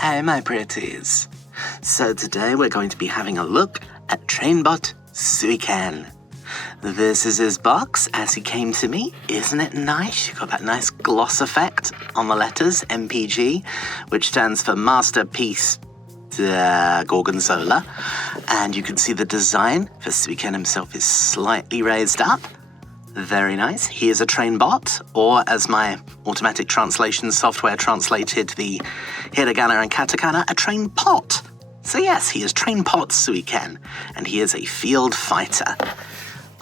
Hey my pretties. So today we're going to be having a look at trainbot SUIKEN. This is his box as he came to me. Isn't it nice? You've got that nice gloss effect on the letters, MPG, which stands for Masterpiece Gorgonzola. And you can see the design for SUIKEN himself is slightly raised up. Very nice. He is a trainbot, or as my automatic translation software translated the hiragana and katakana, a trainpot. So yes, he is trainpot SUIKEN, and he is a field fighter.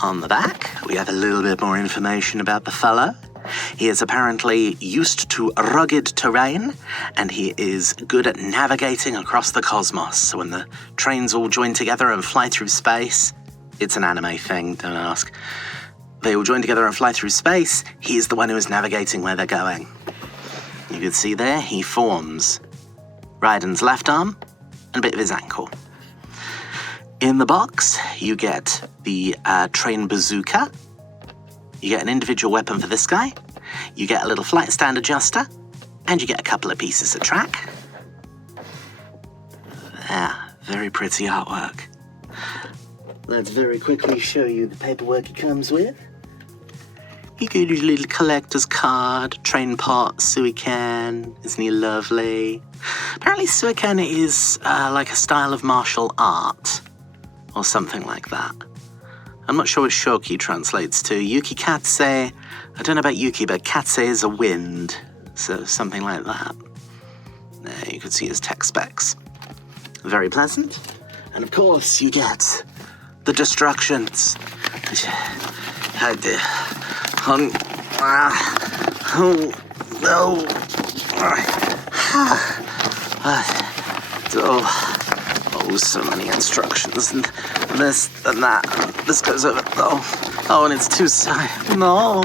On the back, we have a little bit more information about the fellow. He is apparently used to rugged terrain, and he is good at navigating across the cosmos. So when the trains all join together and fly through space, it's an anime thing, don't ask. They all join together and fly through space. He's the one who is navigating where they're going. You can see there, he forms Raiden's left arm and a bit of his ankle. In the box, you get the train bazooka. You get an individual weapon for this guy. You get a little flight stand adjuster. And you get a couple of pieces of track. There, very pretty artwork. Let's very quickly show you the paperwork he comes with. You get his little collector's card, trainpot, SUIKEN. Isn't he lovely? Apparently SUIKEN is like a style of martial art, or something like that. I'm not sure what shoki translates to. Yuki katse, I don't know about yuki, but katse is a wind, so something like that. There, you can see his tech specs. Very pleasant. And of course you get the destructions. So many instructions, and this and that. This goes over. And it's too silent. No.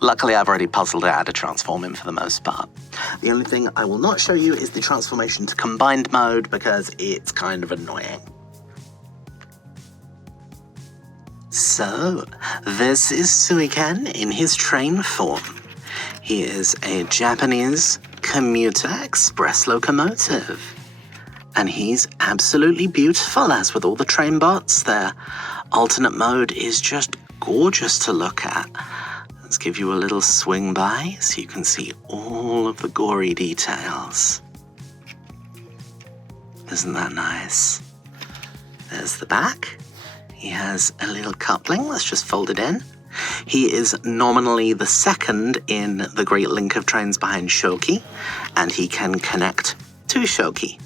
Luckily, I've already puzzled out how to transform him for the most part. The only thing I will not show you is the transformation to combined mode because it's kind of annoying. So, this is SUIKEN in his train form. He is a Japanese commuter express locomotive. And he's absolutely beautiful, as with all the train bots. Their alternate mode is just gorgeous to look at. Let's give you a little swing by so you can see all of the gory details. Isn't that nice? There's the back. He has a little coupling. Let's just fold it in. He is nominally the second in the Great Link of Trains behind Shoki, and he can connect to Shoki.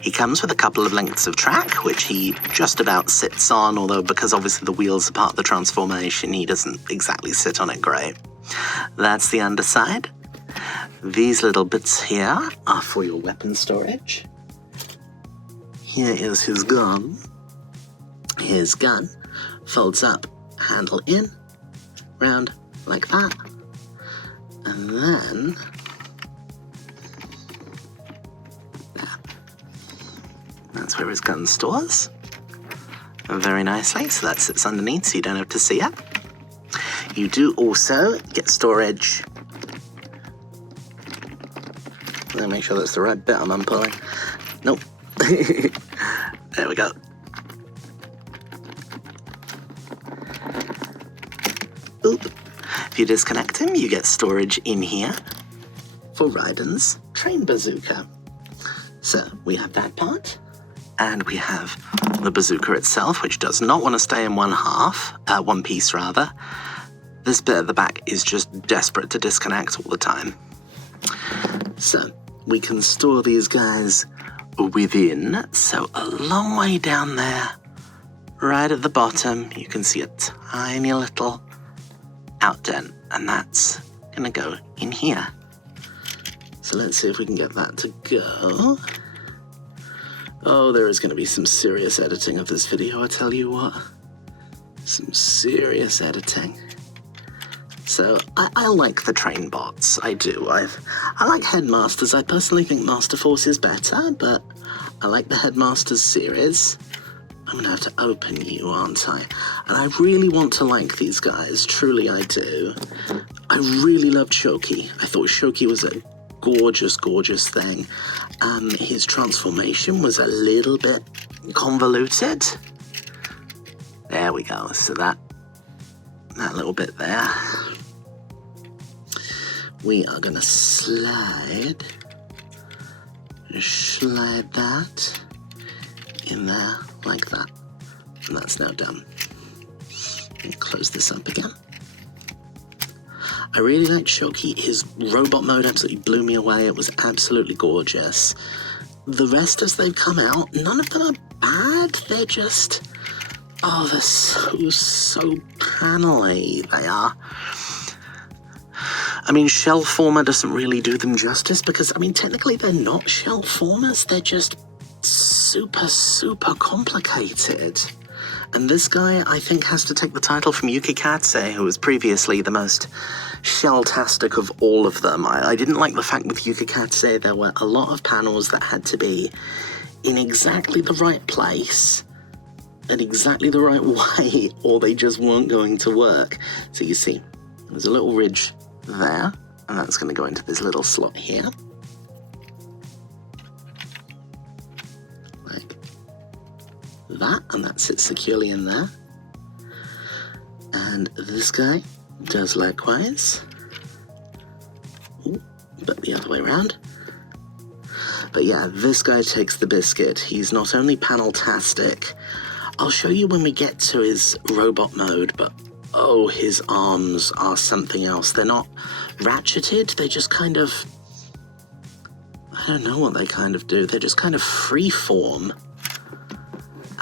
He comes with a couple of lengths of track, which he just about sits on, although because obviously the wheels are part of the transformation, he doesn't exactly sit on it great. That's the underside. These little bits here are for your weapon storage. Here is his gun. His gun folds up, handle in, round like that, and then that's where his gun stores very nicely, so that sits underneath so you don't have to see it. You do also get storage. Let me make sure that's the right bit I'm unpulling. Nope. There we go. Oop. If you disconnect him, you get storage in here for Raiden's train bazooka. So we have that part, and we have the bazooka itself, which does not want to stay in one piece rather. This bit at the back is just desperate to disconnect all the time. So we can store these guys within. So a long way down there, right at the bottom, you can see a tiny little outdent, and that's gonna go in here. So let's see if we can get that to go. Oh, there is gonna be some serious editing of this video, I tell you what. Some serious editing. So I like the train bots, I do. I like Headmasters. I personally think Master Force is better, but I like the Headmasters series. I'm gonna have to open you, aren't I? And I really want to like these guys, truly I do. I really loved Shoki. I thought Shoki was a gorgeous, gorgeous thing. His transformation was a little bit convoluted. There we go. So that little bit there. We are going to slide that in there like that. And that's now done. And close this up again. I really liked Shoki. His robot mode absolutely blew me away. It was absolutely gorgeous. The rest as they've come out, none of them are bad. They're just, oh, they're so panel-y, they are. I mean, shell former doesn't really do them justice because, I mean, technically they're not shell formers. They're just super complicated. And this guy, I think, has to take the title from Yuki Katse, who was previously the most shell-tastic of all of them. I didn't like the fact with Yuki Katse there were a lot of panels that had to be in exactly the right place and exactly the right way, or they just weren't going to work. So you see, there's a little ridge there, and that's going to go into this little slot here. Like that, and that sits securely in there. And this guy does likewise. Ooh, but the other way around. But yeah, this guy takes the biscuit. He's not only panel-tastic. I'll show you when we get to his robot mode, but oh, his arms are something else. They're not ratcheted, they just kind of, I don't know what they kind of do. They're just kind of freeform.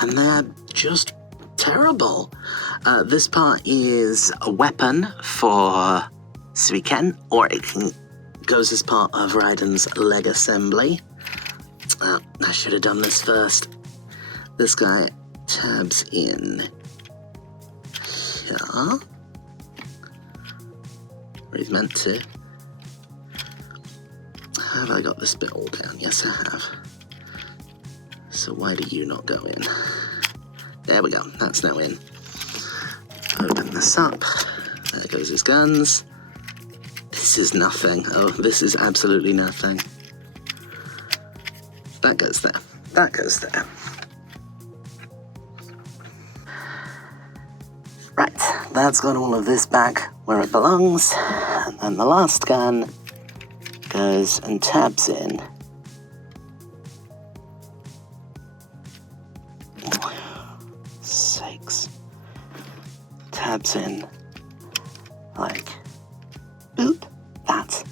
And they're just terrible. This part is a weapon for SUIKEN, or it goes as part of Raiden's leg assembly. I should have done this first. This guy tabs in here, where he's meant to. Have I got this bit all down? Yes, I have. So why do you not go in? There we go, that's now in. Open this up. There goes his guns. This is nothing. Oh, this is absolutely nothing. That goes there. That goes there. Right, that's got all of this back where it belongs. And then the last gun goes and tabs in. Sakes. Tabs in like boop. That.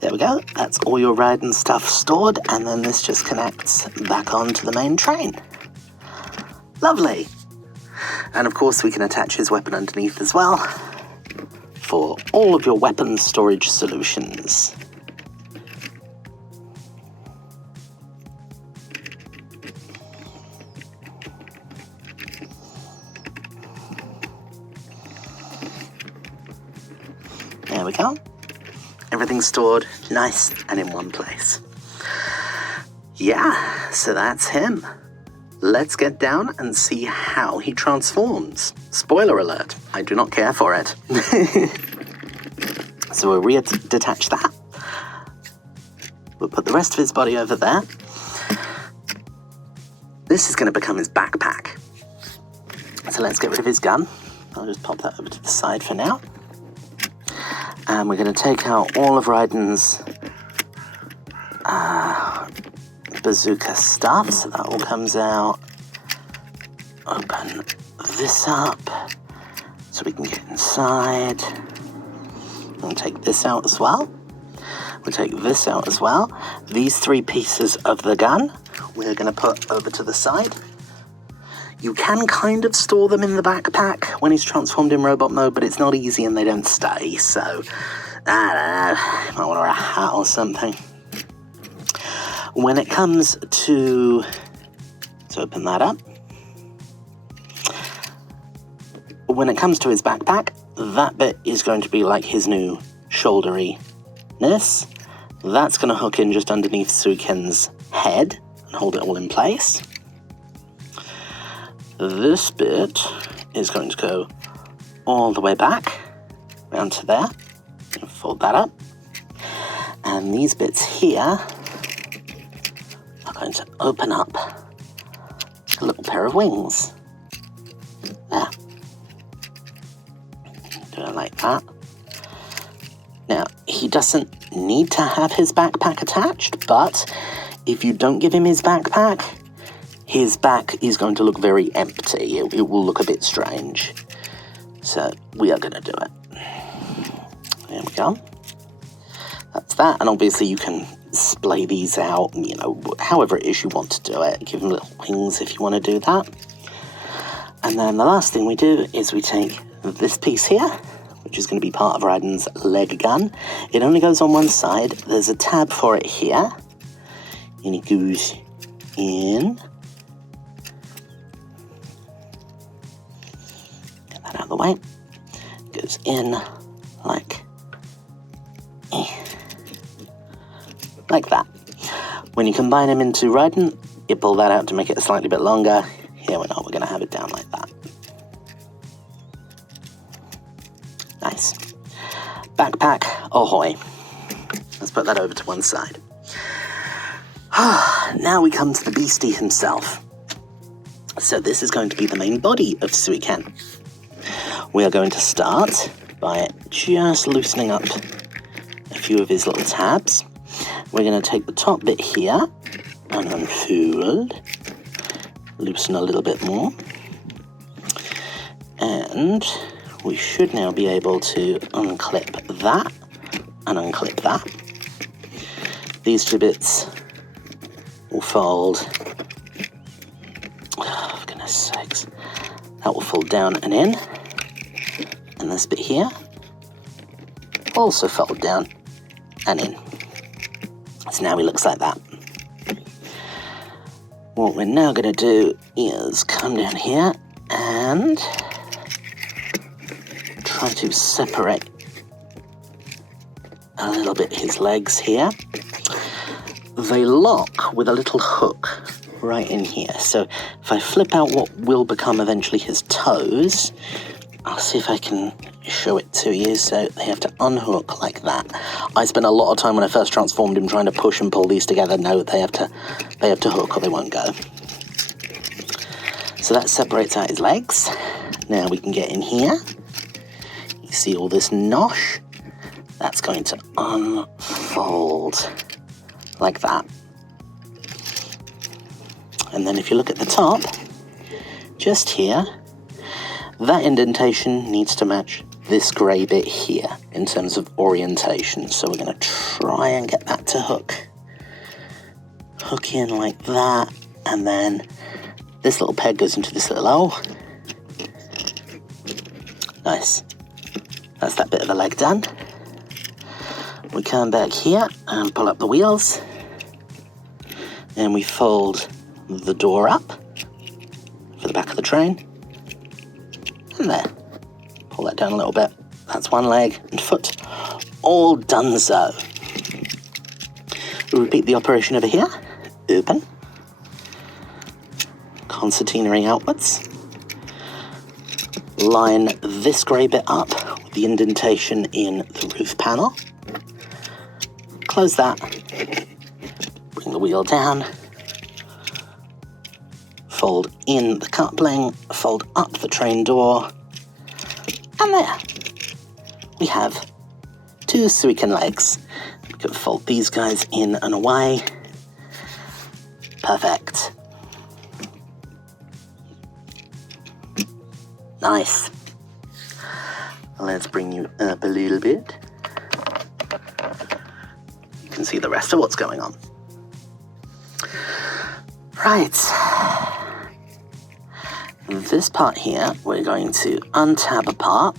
There we go. That's all your Raiden stuff stored, and then this just connects back onto the main train. Lovely. And of course we can attach his weapon underneath as well for all of your weapon storage solutions. There we go. Everything's stored nice and in one place. Yeah, so that's him. Let's get down and see how he transforms. Spoiler alert, I do not care for it. So we'll re-detach that. We'll put the rest of his body over there. This is going to become his backpack. So let's get rid of his gun. I'll just pop that over to the side for now. And we're going to take out all of Raiden's bazooka stuff, so that all comes out. Open this up so we can get inside. We'll take this out as well. We'll take this out as well. These three pieces of the gun we're going to put over to the side. You can kind of store them in the backpack when he's transformed in robot mode, but it's not easy and they don't stay, so I don't know, you might want to wear a hat or something. When it comes to, let's open that up. When it comes to his backpack, that bit is going to be like his new shouldery-ness. That's going to hook in just underneath SUIKEN's head and hold it all in place. This bit is going to go all the way back, around to there. Fold that up. And these bits here are going to open up a little pair of wings. There. Do it like that. Now, he doesn't need to have his backpack attached, but if you don't give him his backpack, his back is going to look very empty. It will look a bit strange. So we are going to do it. There we go. That's that. And obviously you can splay these out, you know, however it is you want to do it. Give them little wings if you want to do that. And then the last thing we do is we take this piece here, which is going to be part of Raiden's leg gun. It only goes on one side. There's a tab for it here. And it goes in. Get that out of the way. Goes in like that. When you combine him into Raiden, you pull that out to make it a slightly bit longer. Here we are, we're going to have it down like that. Nice. Backpack, ahoy. Let's put that over to one side. Now we come to the beastie himself. So this is going to be the main body of SUIKEN. We are going to start by just loosening up a few of his little tabs. We're going to take the top bit here and unfold, loosen a little bit more, and we should now be able to unclip that and unclip that. These two bits will fold, oh, for goodness sakes, that will fold down and in, and this bit here also fold down and in. So now he looks like that. What we're now going to do is come down here and try to separate a little bit his legs here. They lock with a little hook right in here. So if I flip out what will become eventually his toes, I'll see if I can show it to you. So they have to unhook like that. I spent a lot of time when I first transformed him trying to push and pull these together. No, they have to hook or they won't go. So that separates out his legs. Now we can get in here. You see all this nosh? That's going to unfold like that. And then if you look at the top, just here, that indentation needs to match this grey bit here in terms of orientation. So we're going to try and get that to hook. Hook in like that, and then this little peg goes into this little hole. Nice. That's that bit of the leg done. We come back here and pull up the wheels. And we fold the door up for the back of the train. And there. Pull that down a little bit. That's one leg and foot. All donezo. We repeat the operation over here. Open. Concertinary outwards. Line this grey bit up with the indentation in the roof panel. Close that. Bring the wheel down. Fold in the coupling. Fold up the train door. And there. We have two SUIKEN legs. We can fold these guys in and away. Perfect. Nice. Let's bring you up a little bit. You can see the rest of what's going on. Right. This part here, we're going to untab apart.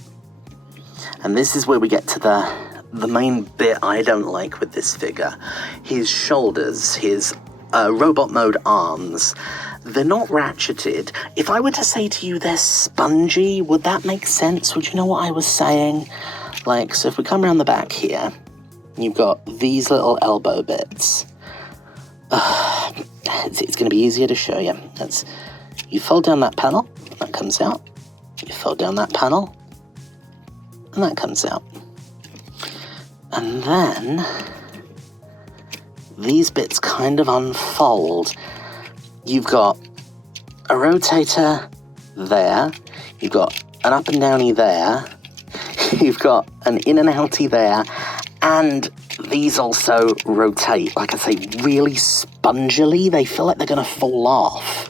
And this is where we get to the main bit I don't like with this figure. His shoulders, his robot mode arms, they're not ratcheted. If I were to say to you they're spongy, would that make sense? Would you know what I was saying? Like, so if we come around the back here, you've got these little elbow bits. It's going to be easier to show you. You fold down that panel, that comes out. You fold down that panel, and that comes out. And then these bits kind of unfold. You've got a rotator there, you've got an up and downy there, you've got an in and outy there, and these also rotate, like I say, really spongily. They feel like they're going to fall off.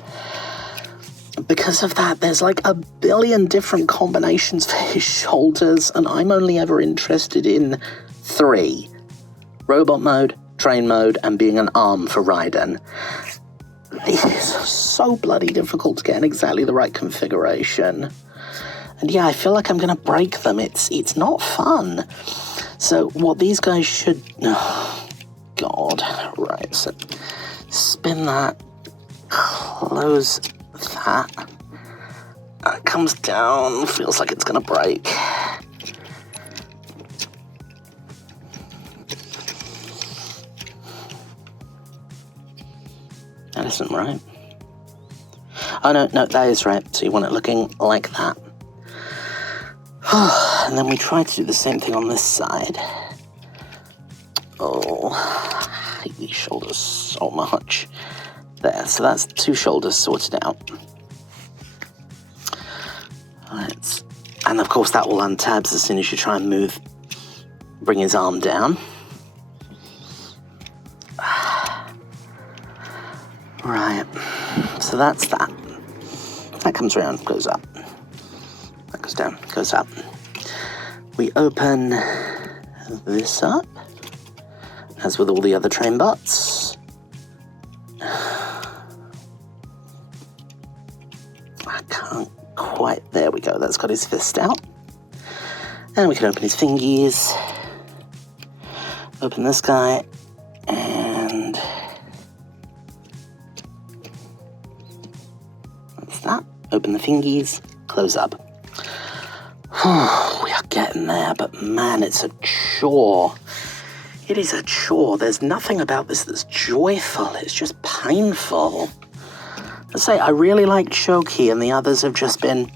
Because of that, there's like a billion different combinations for his shoulders, and I'm only ever interested in 3. Robot mode, train mode, and being an arm for Raiden. This is so bloody difficult to get in exactly the right configuration. And yeah, I feel like I'm going to break them. It's not fun. So what these guys should... Oh, God. Right, so spin that. Close that. It comes down. Feels like it's going to break. That isn't right. Oh, no, that is right. So you want it looking like that. And then we try to do the same thing on this side. Oh, I hate these shoulders so much. There, so that's 2 shoulders sorted out. And of course that will untabs as soon as you try and bring his arm down. Right, so that's that. That comes around, goes up. That goes down, goes up. We open this up, as with all the other train bots. I can't quite, there we go, that's got his fist out. And we can open his fingies. Open this guy, and that's that. Open the fingies, close up. We are getting there, but man, it's a chore. It is a chore. There's nothing about this that's joyful. It's just painful. I say, I really liked Shoki, and the others have just been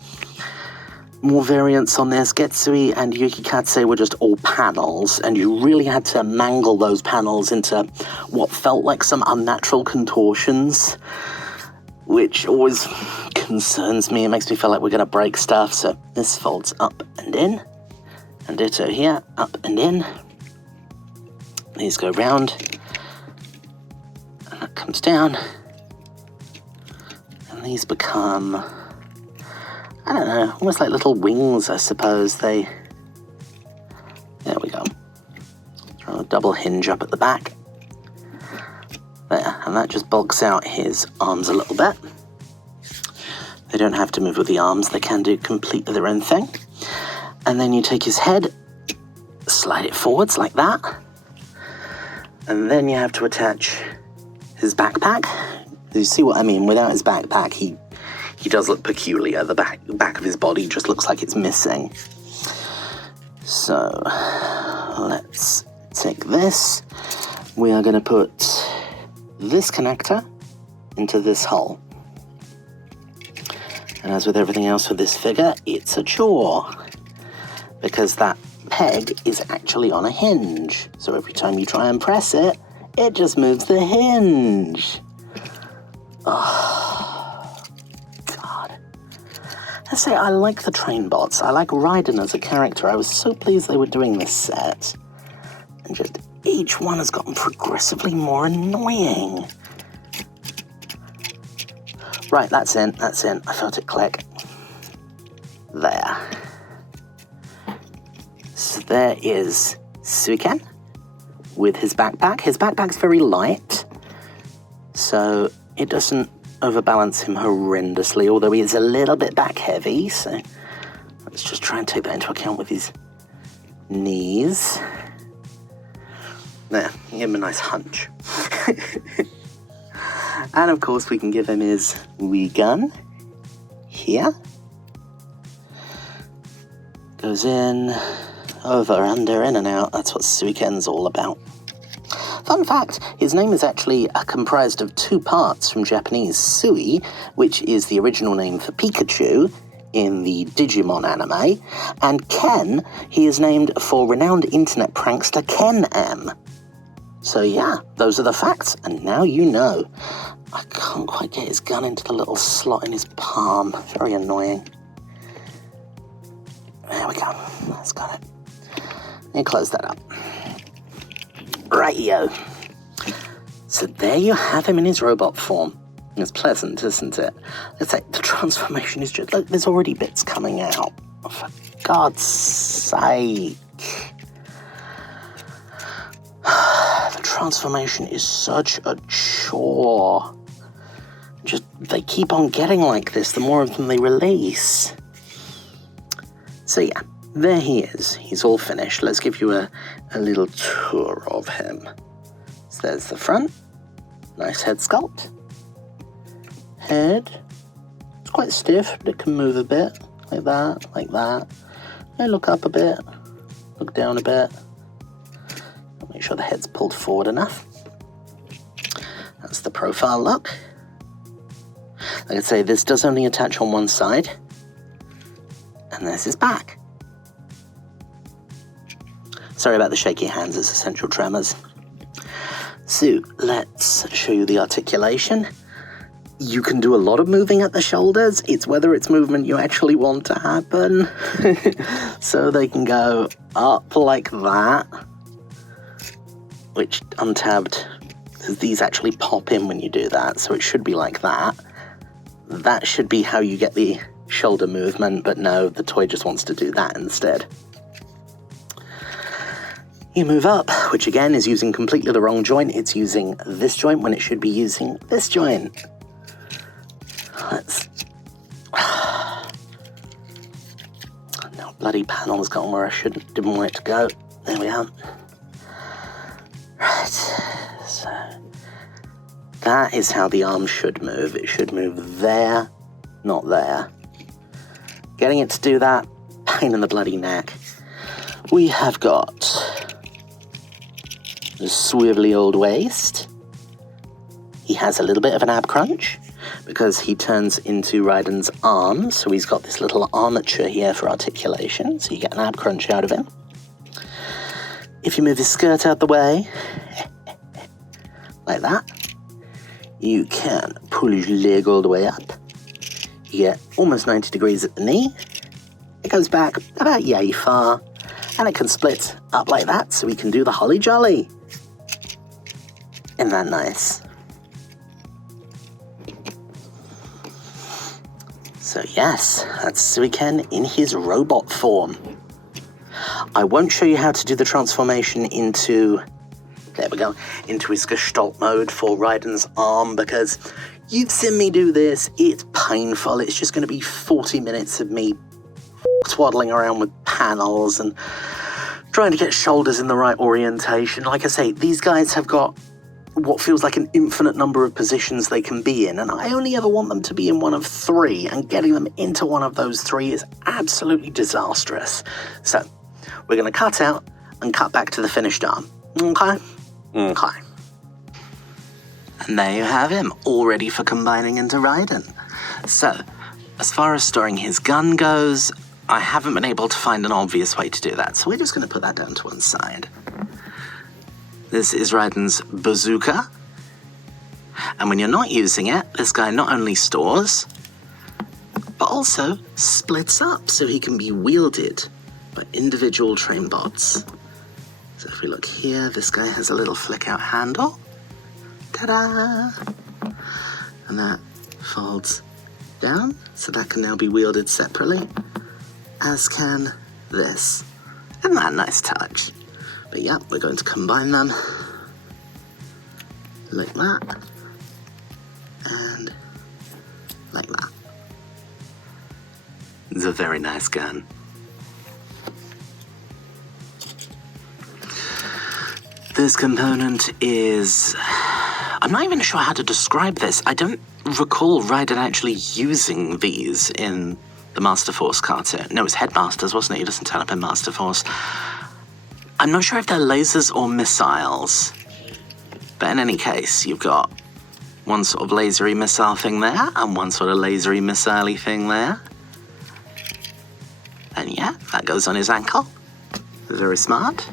more variants on this. Getsui and Yukikatse were just all panels, and you really had to mangle those panels into what felt like some unnatural contortions, which always concerns me. It makes me feel like we're going to break stuff. So this folds up and in, and ditto here, up and in. These go round, and that comes down, and these become, I don't know, almost like little wings, I suppose. There we go. Throw a double hinge up at the back. There, and that just bulks out his arms a little bit. They don't have to move with the arms, they can do completely their own thing. And then you take his head, slide it forwards like that, and then you have to attach his backpack. You see what I mean? Without his backpack, he does look peculiar. The back of his body just looks like it's missing. So let's take this. We are going to put this connector into this hole. And as with everything else with this figure, it's a chore, because that peg is actually on a hinge. So every time you try and press it, it just moves the hinge. Oh, God. I say, I like the train bots. I like Raiden as a character. I was so pleased they were doing this set. And just each one has gotten progressively more annoying. Right, that's in. I felt it click. There. So there is SUIKEN with his backpack. His backpack's very light, so it doesn't overbalance him horrendously, although he is a little bit back heavy, so let's just try and take that into account with his knees. There, give him a nice hunch. And of course we can give him his wee gun here. Goes in, over, under, in and out. That's what SUIKEN's all about. Fun fact, his name is actually comprised of 2 parts from Japanese Sui, which is the original name for Pikachu in the Digimon anime, and Ken, he is named for renowned internet prankster Ken M. So yeah, those are the facts, and now you know. I can't quite get his gun into the little slot in his palm. Very annoying. There we go. That's got it. And close that up. Rightio. So there you have him in his robot form. It's pleasant, isn't it? It's like the transformation is just like there's already bits coming out. For God's sake. The transformation is such a chore. Just they keep on getting like this the more of them they release. So yeah, there he is. He's all finished. Let's give you a little tour of him. So there's the front. Nice head sculpt. Head. It's quite stiff, but it can move a bit. Like that, like that. And look up a bit. Look down a bit. Make sure the head's pulled forward enough. That's the profile look. Like I say, this does only attach on one side. And there's his back. Sorry about the shaky hands, it's essential tremors. So, let's show you the articulation. You can do a lot of moving at the shoulders. It's whether it's movement you actually want to happen. So they can go up like that, which untabbed, these actually pop in when you do that, so it should be like that. That should be how you get the shoulder movement, but no, the toy just wants to do that instead. You move up, which again is using completely the wrong joint. It's using this joint when it should be using this joint. Let's... No, bloody panel's gone where I didn't want it to go. There we are. Right, so that is how the arm should move. It should move there, not there. Getting it to do that, pain in the bloody neck. We have got the swivelly old waist. He has a little bit of an ab crunch because he turns into Raiden's arm, so he's got this little armature here for articulation, so you get an ab crunch out of him. If you move his skirt out the way, like that, you can pull his leg all the way up. You get almost 90 degrees at the knee. It goes back about yay far, and it can split up like that, so we can do the holly jolly. Isn't that nice? So yes, that's SUIKEN in his robot form. I won't show you how to do the transformation into, there we go, into his Gestalt mode for Raiden's arm, because you've seen me do this. It's painful. It's just going to be 40 minutes of me twaddling around with panels and trying to get shoulders in the right orientation. Like I say, these guys have got what feels like an infinite number of positions they can be in, and I only ever want them to be in one of 3, and getting them into one of those 3 is absolutely disastrous. So, we're going to cut out and cut back to the finished arm. Okay? Okay. And there you have him, all ready for combining into Raiden. So, as far as storing his gun goes, I haven't been able to find an obvious way to do that, so we're just going to put that down to one side. This is Raiden's bazooka, and when you're not using it, this guy not only stores, but also splits up so he can be wielded by individual trainbots. So if we look here, this guy has a little flick-out handle. Ta-da! And that folds down, so that can now be wielded separately, as can this. Isn't that a nice touch? But yeah, we're going to combine them like that and like that. It's a very nice gun. This component is... I'm not even sure how to describe this. I don't recall Raiden actually using these in the Master Force cartoon. No, it's Headmasters, wasn't it? He doesn't turn up in Master Force. I'm not sure if they're lasers or missiles, but in any case, you've got one sort of lasery missile thing there, and one sort of lasery missile-y thing there. And yeah, that goes on his ankle. Very smart.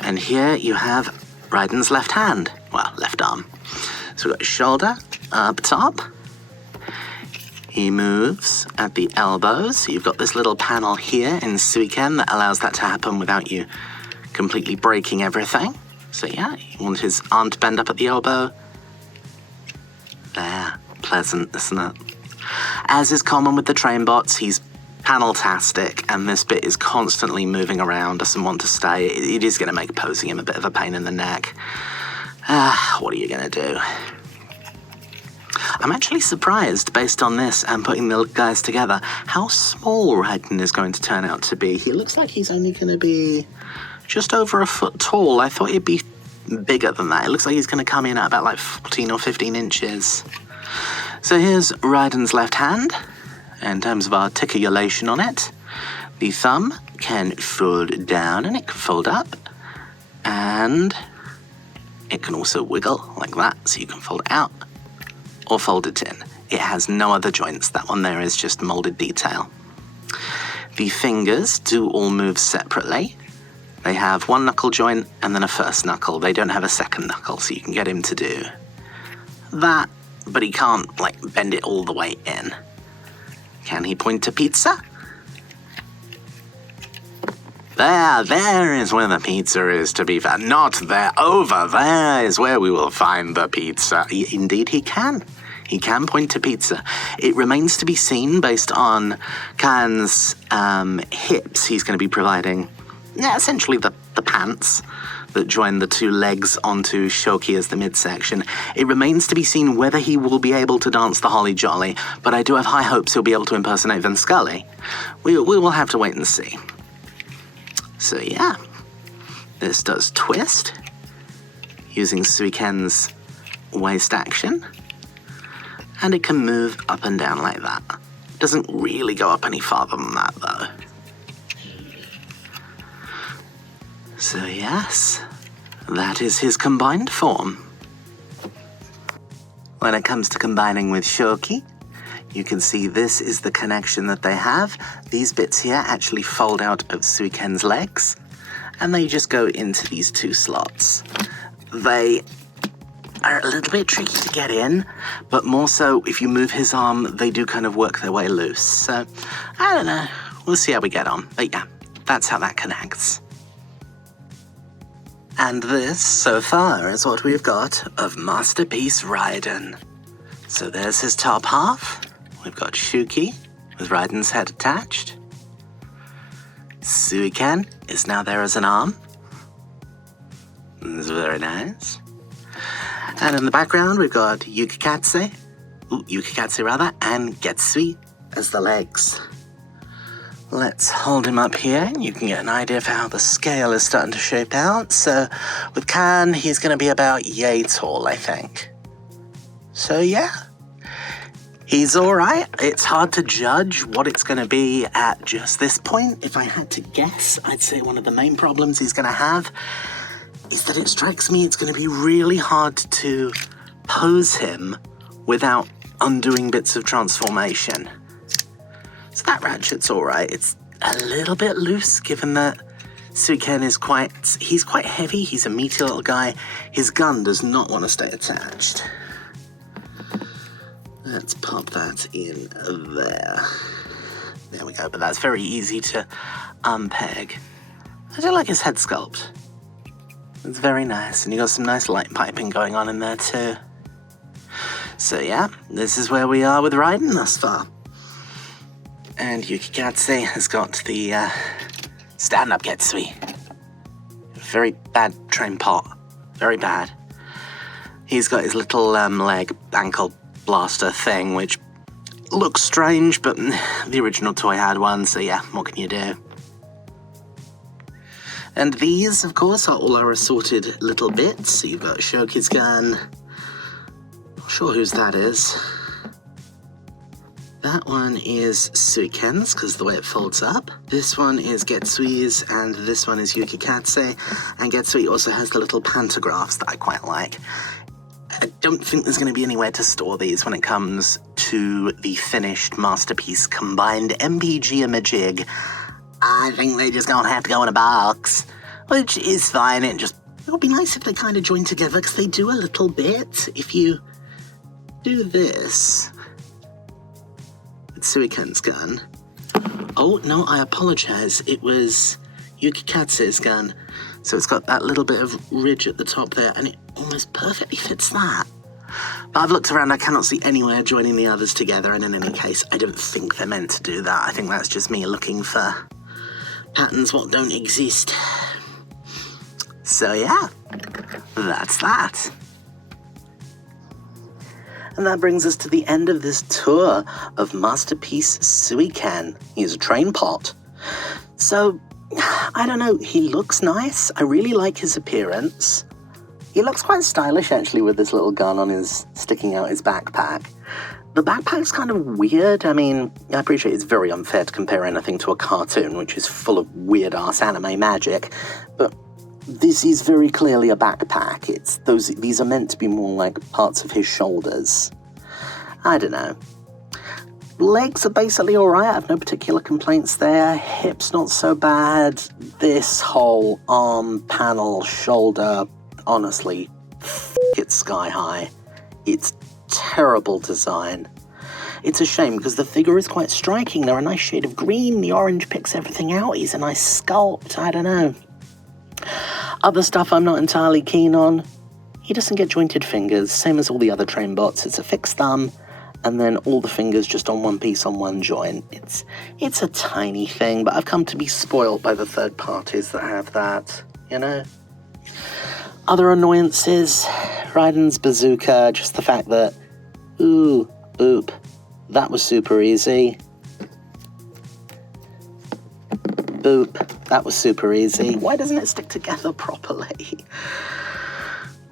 And here you have Raiden's left hand. Well, left arm. So we've got his shoulder up top. He moves at the elbows. So you've got this little panel here in SUIKEN that allows that to happen without you completely breaking everything. So yeah, you want his arm to bend up at the elbow. There, pleasant, isn't it? As is common with the trainbots, he's panel-tastic, and this bit is constantly moving around, doesn't want to stay. It is going to make posing him a bit of a pain in the neck. What are you going to do? I'm actually surprised, based on this and putting the guys together, how small Raiden is going to turn out to be. He looks like he's only going to be just over a foot tall. I thought he'd be bigger than that. It looks like he's going to come in at about like 14 or 15 inches. So here's Raiden's left hand. In terms of articulation on it, the thumb can fold down and it can fold up. And it can also wiggle like that, so you can fold it out or fold it in. It has no other joints. That one there is just molded detail. The fingers do all move separately. They have one knuckle joint and then a first knuckle. They don't have a second knuckle, so you can get him to do that, but he can't, like, bend it all the way in. Can he point to pizza? There is where the pizza is to be found. Not there, over there is where we will find the pizza. Indeed he can. He can point to pizza. It remains to be seen based on Khan's hips. He's going to be providing, essentially the pants that join the two legs onto Shoki as the midsection. It remains to be seen whether he will be able to dance the Holly Jolly, but I do have high hopes he'll be able to impersonate Vin Scully. We will have to wait and see. So yeah, this does twist, using SUIKEN's waist action, and it can move up and down like that. It doesn't really go up any farther than that though. So yes, that is his combined form. When it comes to combining with Shoki, you can see this is the connection that they have. These bits here actually fold out of SUIKEN's legs, and they just go into these two slots. They are a little bit tricky to get in, but more so if you move his arm, they do kind of work their way loose. So, I don't know, we'll see how we get on. But yeah, that's how that connects. And this, so far, is what we've got of Masterpiece Raiden. So there's his top half. We've got Shuki, with Raiden's head attached. SUIKEN is now there as an arm. It's very nice. And in the background, we've got Yukikatsu, and Getsui as the legs. Let's hold him up here, and you can get an idea of how the scale is starting to shape out. So with Khan, he's going to be about yay tall, I think. So yeah, he's all right. It's hard to judge what it's going to be at just this point. If I had to guess, I'd say one of the main problems he's going to have is that it strikes me it's going to be really hard to pose him without undoing bits of transformation. So that ratchet's all right. It's a little bit loose, given that SUIKEN is he's quite heavy. He's a meaty little guy. His gun does not want to stay attached. Let's pop that in there. There we go, but that's very easy to unpeg. I do like his head sculpt. It's very nice, and you got some nice light piping going on in there too. So yeah, this is where we are with Raiden thus far. And Yukikatsu has got the stand-up Getsui. Very bad train pot. Very bad. He's got his little leg ankle blaster thing, which looks strange, but the original toy had one, so yeah, what can you do? And these, of course, are all our assorted little bits. So you've got Shoki's gun. Not sure whose that is. That one is SUIKEN's, because the way it folds up. This one is Getsui's, and this one is Yukikatsu. And Getsui also has the little pantographs that I quite like. I don't think there's going to be anywhere to store these when it comes to the finished Masterpiece combined MPG imaging. I think they just gonna have to go in a box, which is fine. It just It would be nice if they kind of joined together, because they do a little bit. If you do this with SUIKEN's gun. Oh, no, I apologize. It was Yukikatsu's gun. So it's got that little bit of ridge at the top there, and it almost perfectly fits that. But I've looked around, I cannot see anywhere joining the others together, and in any case, I don't think they're meant to do that. I think that's just me looking for patterns what don't exist. So yeah, that's that. And that brings us to the end of this tour of Masterpiece SUIKEN. He's a train pot. So, I don't know, he looks nice. I really like his appearance. He looks quite stylish, actually, with this little gun on his, sticking out his backpack. The backpack's kind of weird. I mean, I appreciate it's very unfair to compare anything to a cartoon, which is full of weird-ass anime magic, but this is very clearly a backpack. These are meant to be more like parts of his shoulders. I don't know. Legs are basically alright, I have no particular complaints there. Hips not so bad. This whole arm, panel, shoulder, honestly, it's sky high. It's terrible design. It's a shame because the figure is quite striking. They're a nice shade of green, the orange picks everything out, he's a nice sculpt, I don't know. Other stuff I'm not entirely keen on. He doesn't get jointed fingers, same as all the other trainbots. It's a fixed thumb, and then all the fingers just on one piece on one joint. It's a tiny thing, but I've come to be spoiled by the third parties that have that, you know? Other annoyances, Raiden's bazooka, just the fact that, boop, that was super easy. Boop, that was super easy. Why doesn't it stick together properly?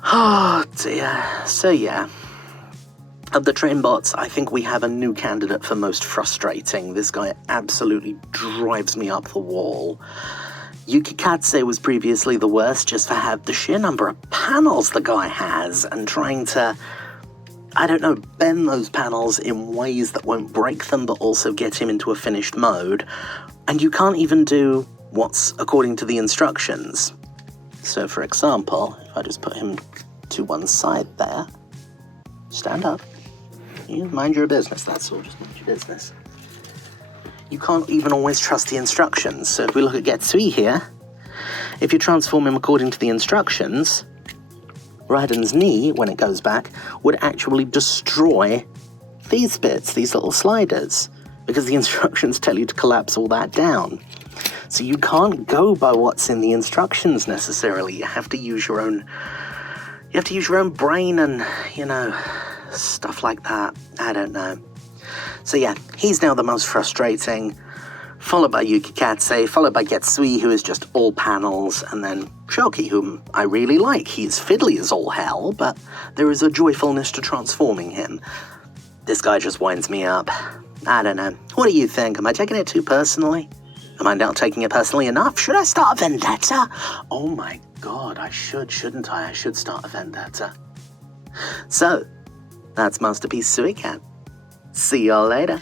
Oh dear. So yeah, of the trainbots, I think we have a new candidate for most frustrating. This guy absolutely drives me up the wall. Yukikatsu was previously the worst just for the sheer number of panels the guy has and trying to, I don't know, bend those panels in ways that won't break them but also get him into a finished mode. And you can't even do what's according to the instructions. So for example, if I just put him to one side there, stand up, you mind your business, that's all, just mind your business. You can't even always trust the instructions. So if we look at Getsui here, if you transform him according to the instructions, Raiden's knee, when it goes back, would actually destroy these bits, these little sliders, because the instructions tell you to collapse all that down. So you can't go by what's in the instructions necessarily. You have to use your own brain and, you know, stuff like that. I don't know. So yeah, he's now the most frustrating, followed by Yukikatsu, followed by Getsui, who is just all panels, and then Shoki, whom I really like. He's fiddly as all hell, but there is a joyfulness to transforming him. This guy just winds me up. I don't know. What do you think? Am I taking it too personally? Am I not taking it personally enough? Should I start a vendetta? Oh my god, I should, shouldn't I? I should start a vendetta. So, that's Masterpiece SUIKEN. See y'all later.